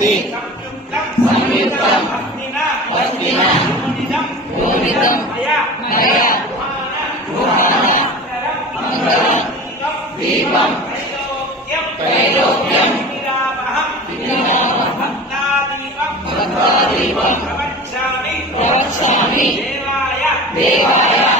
విభక్తి సంయుక్తం యోనిదం మయ దీపం త్రైలోక్యం భక్తాదీపం ప్రవక్ష్యామి దేవాయ. పరమాత్మనే